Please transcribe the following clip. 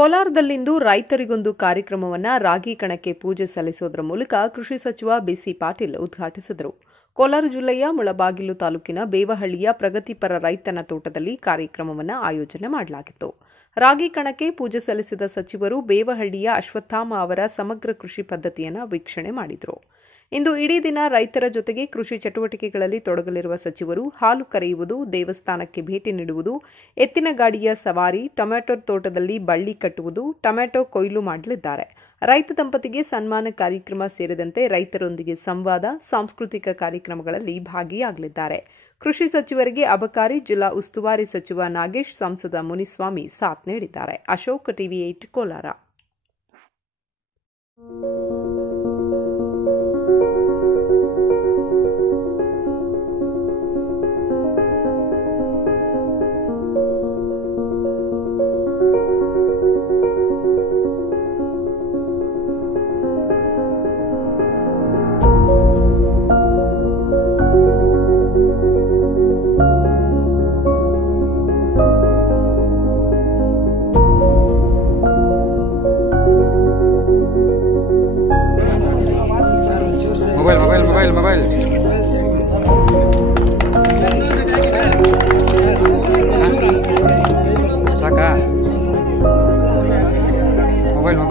ಕೋಲಾರದಲ್ಲಿಂದು ರೈತರಿಗೊಂದು ಕಾರ್ಯಕ್ರಮವನ್ನು ರಾಗಿ ಕಣಕ್ಕೆ ಪೂಜೆ ಸಲ್ಲಿಸುವುದರ ಮೂಲಕ ಕೃಷಿ ಸಚಿವ ಬಿಸಿ ಪಾಟೀಲ್ ಉದ್ಘಾಟಿಸಿದರು. ಕೋಲಾರ ಜಿಲ್ಲೆಯ ಮುಳಬಾಗಿಲು ತಾಲೂಕಿನ ಬೇವಹಳ್ಳಿಯ ಪ್ರಗತಿಪರ ರೈತನ ತೋಟದಲ್ಲಿ ಕಾರ್ಯಕ್ರಮವನ್ನು ಆಯೋಜನೆ ಮಾಡಲಾಗಿತ್ತು. ರಾಗಿ ಕಣಕ್ಕೆ ಪೂಜೆ ಸಲ್ಲಿಸಿದ ಸಚಿವರು ಬೇವಹಳ್ಳಿಯ ಅಶ್ವತ್ಥಾಮ ಅವರ ಸಮಗ್ರ ಕೃಷಿ ಪದ್ಧತಿಯನ್ನು ವೀಕ್ಷಣೆ ಮಾಡಿದರು. ಇಂದು ಇಡೀ ದಿನ ರೈತರ ಜೊತೆಗೆ ಕೃಷಿ ಚಟುವಟಿಕೆಗಳಲ್ಲಿ ತೊಡಗಲಿರುವ ಸಚಿವರು ಹಾಲು ಕರೆಯುವುದು, ದೇವಸ್ಥಾನಕ್ಕೆ ಭೇಟಿ ನೀಡುವುದು, ಎತ್ತಿನ ಗಾಡಿಯ ಸವಾರಿ, ಟೊಮ್ಯಾಟೊ ತೋಟದಲ್ಲಿ ಬಳ್ಳಿ ಕಟ್ಟುವುದು, ಟೊಮ್ಯಾಟೊ ಕೊಯ್ಲು ಮಾಡಲಿದ್ದಾರೆ. ರೈತ ದಂಪತಿಗೆ ಸನ್ಮಾನ ಕಾರ್ಯಕ್ರಮ ಸೇರಿದಂತೆ ರೈತರೊಂದಿಗೆ ಸಂವಾದ, ಸಾಂಸ್ಕೃತಿಕ ಕಾರ್ಯಕ್ರಮಗಳಲ್ಲಿ ಭಾಗಿಯಾಗಲಿದ್ದಾರೆ. ಕೃಷಿ ಸಚಿವರಿಗೆ ಅಬಕಾರಿ, ಜಿಲ್ಲಾ ಉಸ್ತುವಾರಿ ಸಚಿವ ನಾಗೇಶ್, ಸಂಸದ ಮುನಿಸ್ವಾಮಿ ಸಾಥ್ ನೀಡಿದ್ದಾರೆ. ಅಶೋಕ್, ಟಿವಿ 8 ಕೋಲಾರ. मोबाइल साका मोबाइल